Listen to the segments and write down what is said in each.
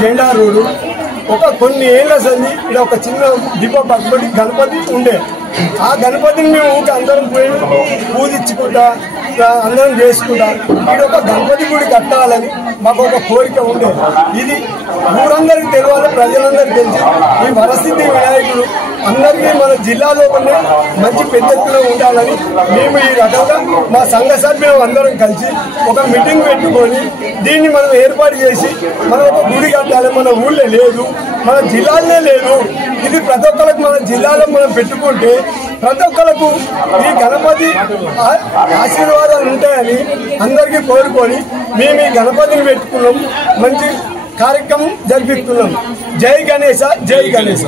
జెండా రూలు ఒక కొన్ని ఏళ్ల సంది ఇక్కడ ఒక చిన్న దీప పక్కబడి గణపతి ఉండే ఆ గణపతిని మేము ఊరికి అందరం పోయి పూజించుకుంటా అందరం చేసుకుంటా ఇక్కడ ఒక గణపతి గుడి కట్టాలని మాకు ఒక కోరిక ఉండే. ఇది ఊరందరికి తెలియాలి, ప్రజలందరికీ తెలిసి ఈ వరసిద్ధి వినాయకుడు అందరికీ మన జిల్లాలో ఉండే మంచి పెద్ద ఎత్తున ఉండాలని మేము ఈ రకంగా మా సంఘ సభ్యులు అందరం కలిసి ఒక మీటింగ్ పెట్టుకొని దీన్ని మనం ఏర్పాటు చేసి మనం ఒక గుడి కట్టాలి. మన ఊళ్ళో లేదు, మన జిల్లాలోనే లేదు. ఇది ప్రతి ఒక్కరికి మన జిల్లాలో మనం పెట్టుకుంటే ప్రతి ఒక్కరికి ఈ గణపతి ఆశీర్వాదాలు ఉంటాయని అందరికీ కోరుకొని మేము ఈ గణపతిని పెట్టుకున్నాం. మంచి కార్యక్రమం జరిపిస్తున్నాం. జై గణేశ, జై గణేశ.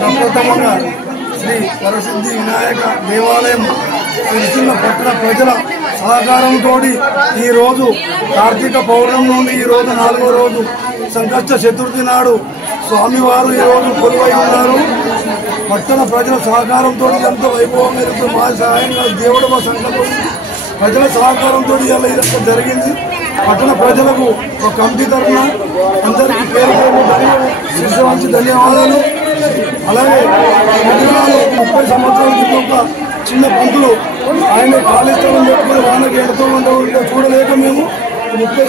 ప్రప్రథమంగా శ్రీ వరసిద్ధి వినాయక దేవాలయం సిరిసిల్ల పట్టణ ప్రజల సహకారంతో ఈరోజు కార్తీక పౌర్ణమి నుండి ఈరోజు 4వ రోజు సంకష్ట చతుర్థి నాడు స్వామివారు ఈరోజు కొలువై ఉన్నారు. పట్టణ ప్రజల సహకారంతో ఎంతో వైభవం మేరకు మా సహాయంగా దేవుడు మా సంకల్పం ప్రజల సహకారంతో ఇలా జరిగింది. పట్టణ ప్రజలకు ఒక కమిటీ తరఫున అందరికీ పేరు మంచి ధన్యవాదాలు. అలాగే 30 సంవత్సరాల క్రితం ఒక చిన్న పంతులు ఆయన ఖాళీ స్థలం పెట్టుకుని వానకి ఎండుతూ ఉంటే చూడలేక మేము 30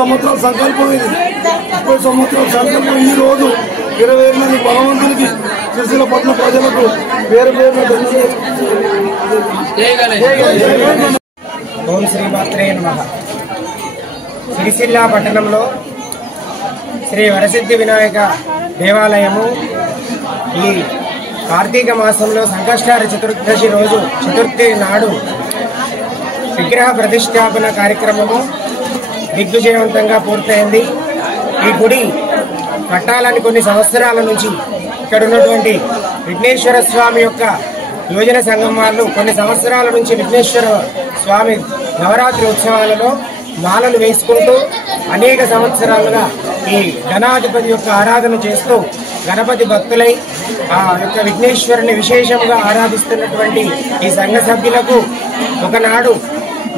సంవత్సరాల సంకల్పం ఇది. 30 సంవత్సరాల సంకల్పం ఈ రోజు 20,000 మంది భగవంతునికి సిరిసిల్ల పట్టణ ప్రజలకు పేరు ఓం శ్రీ మాత్రే నమః. సిరిసిల్ల పట్టణంలో శ్రీ వరసిద్ధి వినాయక దేవాలయము ఈ కార్తీక మాసంలో సంకష్టార చతుర్దశి రోజు చతుర్థి నాడు విగ్రహ ప్రతిష్టాపన కార్యక్రమము దిగ్విజయవంతంగా పూర్తయింది. ఈ గుడి కట్టాలని కొన్ని సంవత్సరాల నుంచి ఇక్కడ ఉన్నటువంటి విఘ్నేశ్వర స్వామి యొక్క యోజన సంఘం వాళ్ళు కొన్ని సంవత్సరాల నుంచి విఘ్నేశ్వర స్వామి నవరాత్రి ఉత్సవాలలో మాలలు వేసుకుంటూ అనేక సంవత్సరాలుగా ఈ గణాధిపతి యొక్క ఆరాధన చేస్తూ గణపతి భక్తులై ఆ యొక్క విఘ్నేశ్వరుని విశేషంగా ఆరాధిస్తున్నటువంటి ఈ సంఘ సభ్యులకు ఒకనాడు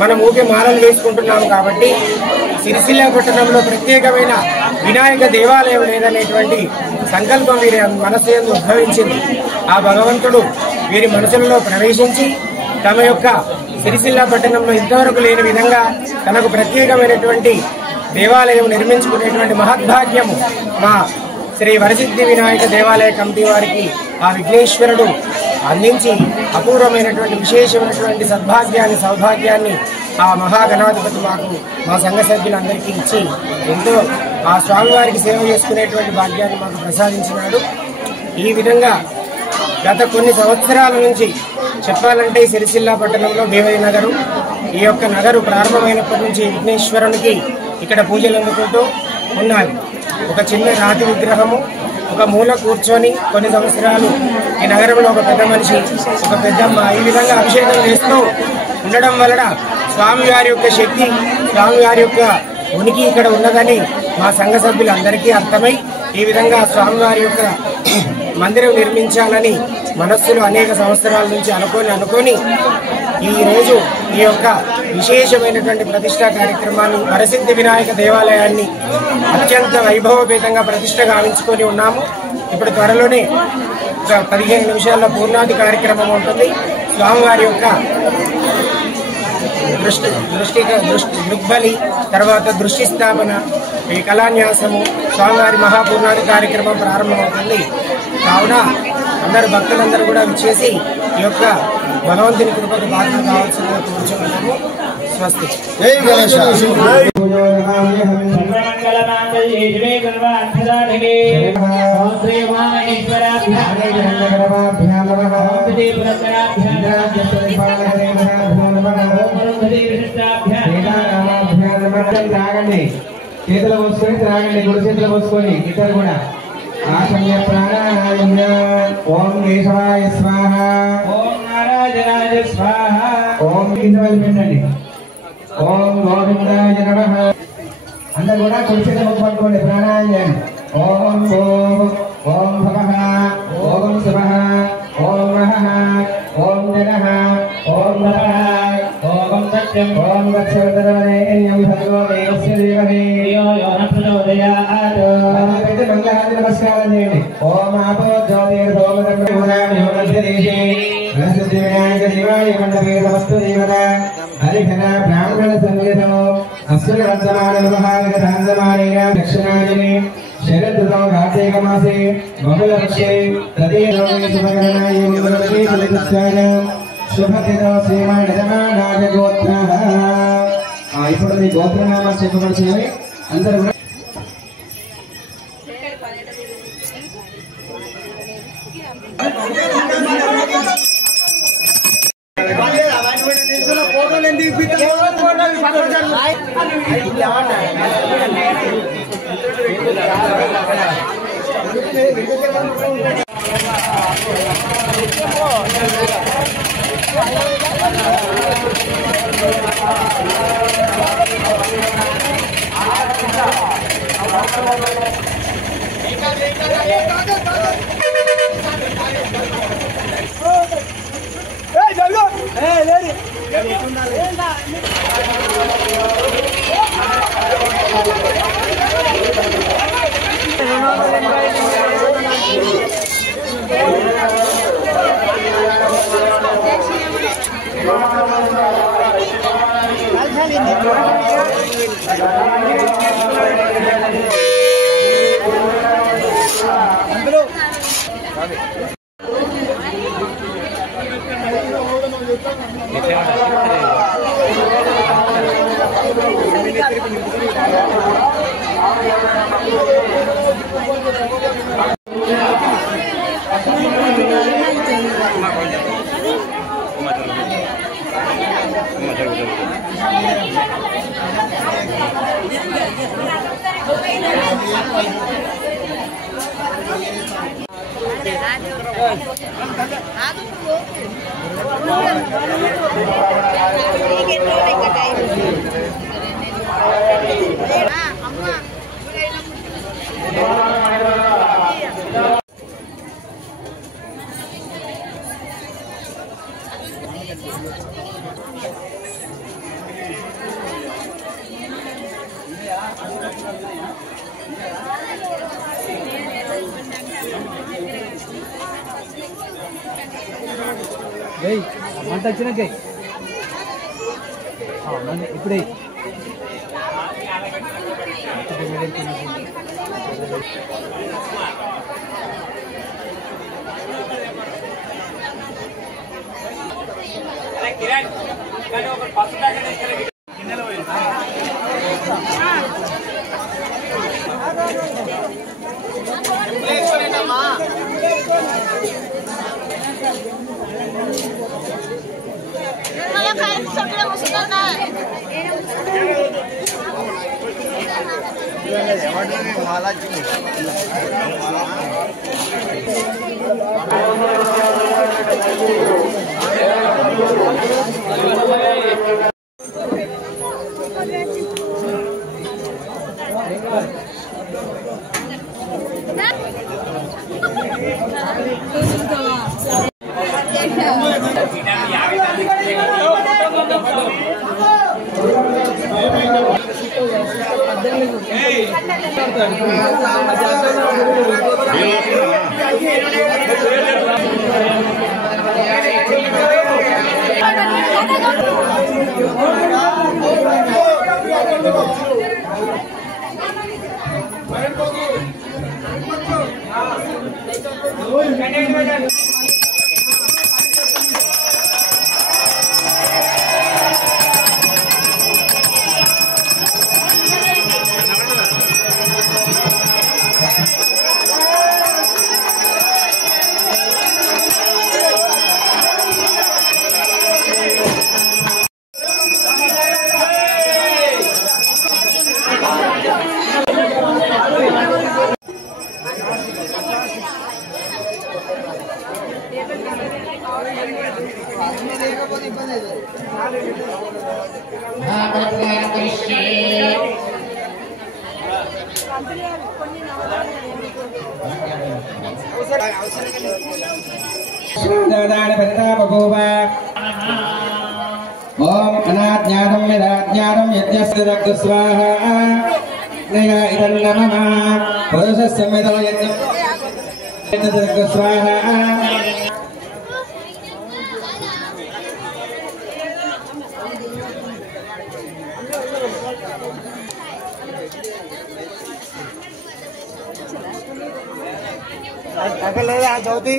మనం ఊపి మాలలు వేసుకుంటున్నాము కాబట్టి సిరిసిల్ల పట్టణంలో ప్రత్యేకమైన వినాయక దేవాలయం లేదనేటువంటి సంకల్పం వీరి మనసు యందు ఉద్భవించింది. ఆ భగవంతుడు వీరి మనసులలో ప్రవేశించి తమ యొక్క సిరిసిల్ల పట్టణంలో ఇంతవరకు లేని విధంగా తనకు ప్రత్యేకమైనటువంటి దేవాలయం నిర్మించుకునేటువంటి మహద్భాగ్యము మా శ్రీ వరసిద్ధి వినాయక దేవాలయ కమిటీ వారికి ఆ విఘ్నేశ్వరుడు అందించి అపూర్వమైనటువంటి విశేషమైనటువంటి సద్భాగ్యాన్ని సౌభాగ్యాన్ని ఆ మహాగణాధిపతి మాకు మా సంఘ సభ్యులందరికీ ఇచ్చి ఎంతో ఆ స్వామివారికి సేవ చేసుకునేటువంటి భాగ్యాన్ని మాకు ప్రసాదించినాడు. ఈ విధంగా గత కొన్ని సంవత్సరాల నుంచి చెప్పాలంటే సిరిసిల్ల పట్టణంలో దేవయ్య నగరు ఈ యొక్క నగరు ప్రారంభమైనప్పటి నుంచి విఘ్నేశ్వరునికి ఇక్కడ పూజలు అందుకుంటూ ఉన్నాయి. ఒక చిన్న రాతి విగ్రహము ఒక మూల కూర్చొని కొన్ని సంవత్సరాలు ఈ నగరంలో ఒక పెద్ద మనిషి ఒక పెద్దమ్మ ఈ విధంగా అభిషేకం చేస్తూ ఉండడం వలన స్వామివారి యొక్క శక్తి స్వామివారి యొక్క ఉనికి ఇక్కడ ఉన్నదని మా సంఘ సభ్యులందరికీ అర్థమై ఈ విధంగా స్వామివారి యొక్క మందిరం నిర్మించాలని మనస్సులో అనేక సంవత్సరాల నుంచి అనుకొని ఈ రోజు ఈ యొక్క విశేషమైనటువంటి ప్రతిష్టా కార్యక్రమాన్ని వరసిద్ధి వినాయక దేవాలయాన్ని అత్యంత వైభవపేతంగా ప్రతిష్ట గావించుకొని ఉన్నాము. ఇప్పుడు త్వరలోనే 15 నిమిషాల్లో పూర్ణాది కార్యక్రమం ఉంటుంది. స్వామివారి యొక్క దృగ్బలి తర్వాత దృష్టి స్థాపన ఈ కళాన్యాసము స్వామివారి మహాపూర్ణాది కార్యక్రమం ప్రారంభమవుతుంది. కావున అందరు భక్తులందరూ కూడా విచ్చేసి ఈ యొక్క భగవంతుని కృపకు పాత్రలు కావాల్సిందిగా కోరుచున్నాము. స్వస్తి. జై త్రాగండి, చేతులు పోసుకొని త్రాగండి, గుడి చేతులు పోసుకొని ఇద్దరు కూడా. ఆశమ్య ప్రాణాయామ. ఓం కేశవాయ స్వాహ, ఓం నారాయణాయ స్వాహ, ఓం కేశవాయ పెట్టండి. ఓం గోవిందాయ నమః. అందరు కూడా కుడి చేతులు పట్టుకోండి. ప్రాణాయామం. ఓం ఓం ఓం భవః, ఓం శివః, ఓం మహః, ఓం జనః, ఓం నరః, ఓం సత్యం, ఓం దక్షవదనరేణ్యం భగవో దేవస్య దేవహే యో యోన ప్రచోదయాత్. అయితే మంగళారతి నమస్కారం చేయండి. ఓం ఆపో జ్యోతిర్ సోమదర్మోదామి యోనదేశే నరసింహ వినాయక శివాయ మండపే సమస్త దేవత హరిఘన బ్రాహ్మణ సంగీతం అస్సుర వర్ధమాన మహావిధాంతమానేన దక్షిణాయనే శరదృతో కార్తీక మాసే బహుళపక్షే తదేలోకే శుభకరణాయ యోగవర్షే ఫలితస్యాయ శుభతిథో శ్రీమాన్ గోత్రః. ఇప్పుడు మీ గోత్రనామాలు చెప్పవలసినవి. అందరూ కూడా మంట వచ్చినాక ఇప్పుడే Hey! ओम अनाज्ञातं यदाज्ञातं यज्ञस्य रक्तः स्वाहा नया इदं नमः पुरुषस्य मेधा यज्ञस्य रक्तः स्वाहा అగలేదా జ్యోతి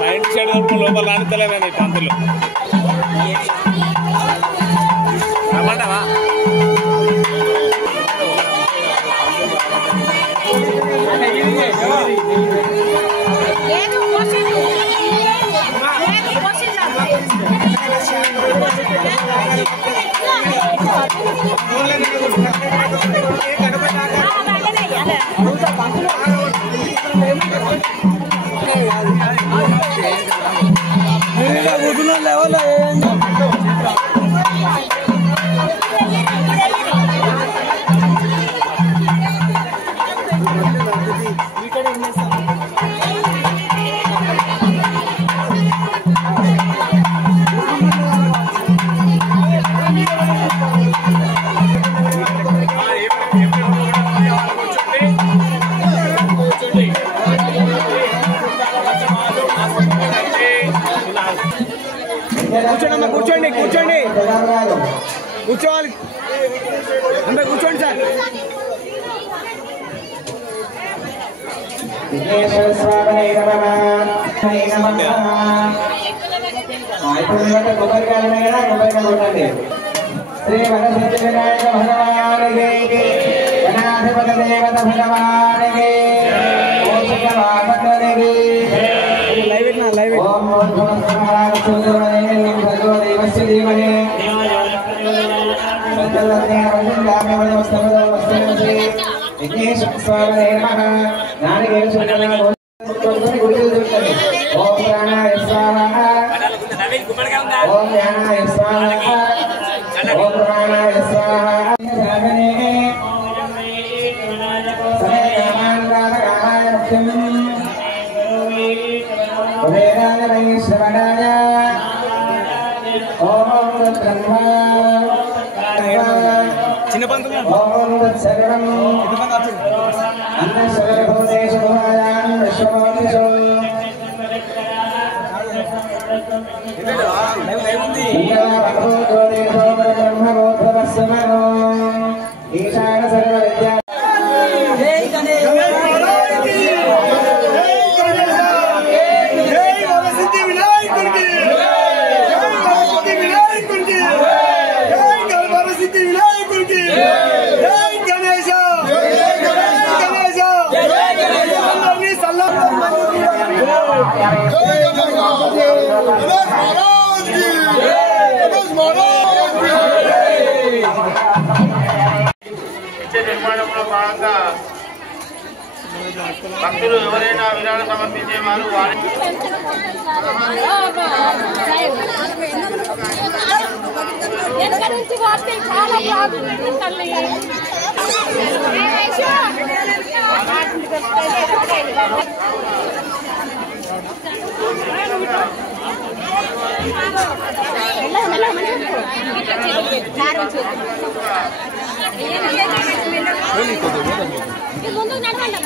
రైట్ సైడ్ లోపల ఆడతలేదండి పంతులు రమ్మంటావా కూర్చోండి కూర్చోండి కూర్చోండి కూర్చోవాలి అందరూ కూర్చోండి సార్ శ్రీ వరసిద్ధి వినాయక భగవానికి గణాధిపత దేవత భగవానికి ఓం భగవదేవస్య ధీమహి విఘ్నేశ్వర స్వామినే నమః ఓం ప్రాణాయ స్వాహ ఓం జ్ఞానాయ స్వాహ ఓం ప్రాణాయ స్వాహ శ్రవణాయ ఓం బ్రహ్మ చిన్న పంతులు ఓం సర్వం అన్న సర్వభూతేషు భూయాన్ విశ్వమోనిషు బ్రహ్మగోత్రవస్సమనో ఈశాన సర్వ విద్యా నిర్మాణంలో భాగంగా భక్తులు ఎవరైనా విరాళం సమర్పించే వారు వారి ముందు నడవండి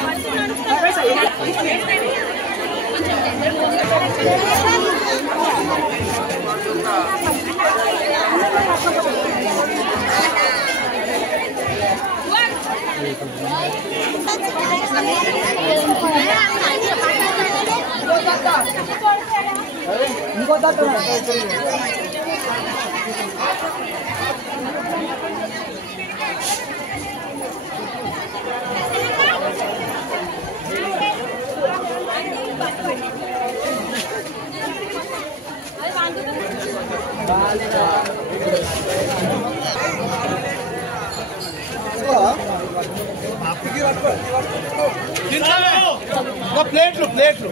ప్లేట్లు